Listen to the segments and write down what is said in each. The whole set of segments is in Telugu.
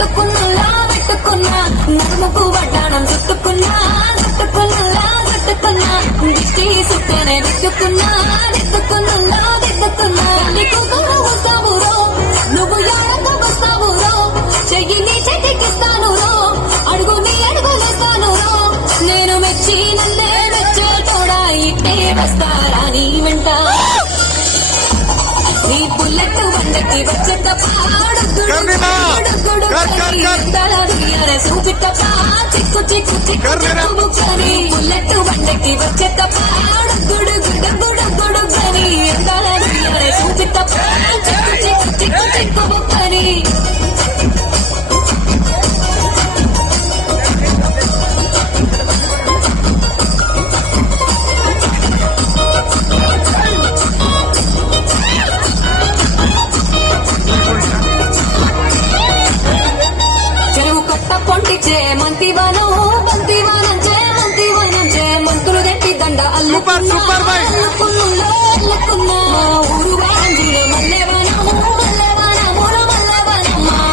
చుట్టుకున్నలా పెట్టుకున్నా నడుముకు వడ్డాణం చుట్టుకున్నా దిష్టి సుట్టనే దిక్కుకున్నలా నీకు వస్తావు రో నువ్వు ఎవరికి వస్తావు రో చెయ్యి నీ చెయ్యికిస్తాను రో అడుగు నీ అడుగులేస్తాను రో నేను మెచ్చి నన్నే మెచ్చే తోడా ఇట్టే వస్తారా నీ వెంట నీ బుల్లెట్ బండకి వచ్చేట చూపిట్టపా చిక్కు చిక్కు చిక్కు చిక్కుని బుల్లెట్ బండకి వచ్చేట గుడు గుడు గుడు గుడు గని చూపిట్టపా చిక్కు చిక్కు చిక్కు చిక్కు బుక్కని పొంటిచే మంతివనం చే మంతులు దెట్టి దండ అల్లుకున్నా ఊరు వాంజులో మల్లెవనము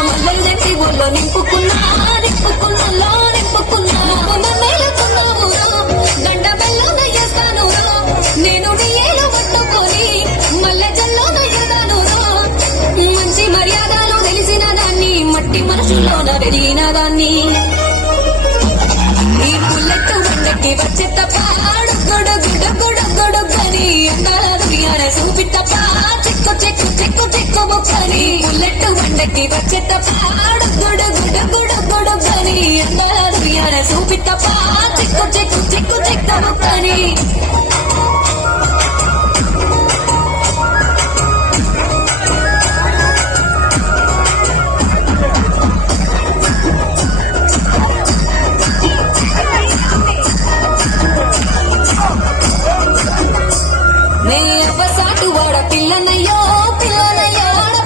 మల్లెలు దెట్టి ఒళ్ళో నింపుకున్నా మేలుకున్నావు దండ బెల్లం నయ్యేస్తాను నేను నీ ఏలు పట్టుకొని మల్లె జల్లో నయ్యదాను మంచి మర్యాదలు తెలిసిన దాన్ని మట్టి మనసులోన వెలిగిన దాన్ని ఈ బుల్లెట్ బండకి వచ్చేటప్ప గొడగొడగొడగొడగని అందాల చూపిట్టప్ప చిక్కు చిక్కు చిక్కు చిక్కు బొక్కని బుల్లెట్ బండకి వచ్చేటప్ప గొడగొడగొడగొడగని అందాల చూపిట్టప్ప చిక్కు చిక్కు చిక్కు చిక్కు బొక్కని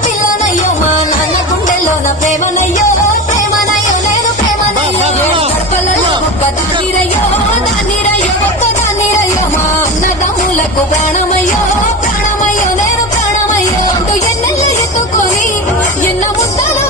పిల్లనయ్యో మా నాన్న గుండెల్లోన ప్రేమనయ్యో నేను ప్రేమనయ్యో గడపలలో ఒక్కదానిరయ్యో ఒక్కదానిరయ్యో మా అన్నదమ్ములకు ప్రాణమయ్యో నేను ప్రాణమయ్యో అంటూ ఎన్నెళ్ళు ఎత్తుకొని ఎన్న ముద్దలు